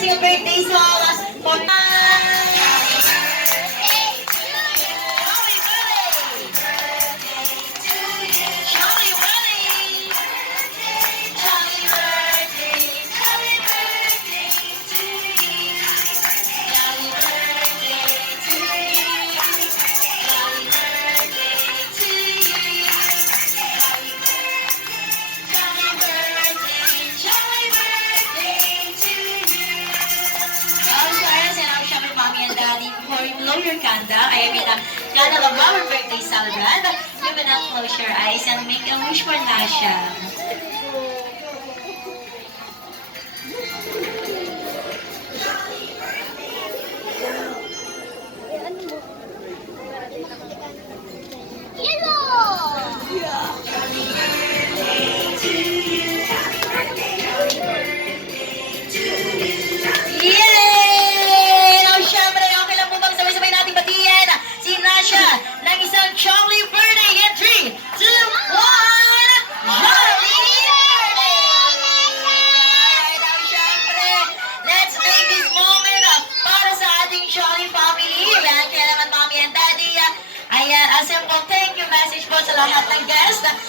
sing a birthday song for before you blow your candle, I mean, candle of our birthday celebrant, you will now close your eyes and make a wish for Nasha. Yay! O syempre, okay lang po bang sabay-sabay nating batiin si Nasha ng isang chocolate birthday in 3, 2, 1! Jolly birthday! Alright, o syempre, let's make this moment para sa ating Jolly family. Yan, kaya naman mommy and daddy. Ayan, a simple thank you message po sa lahat ng guests.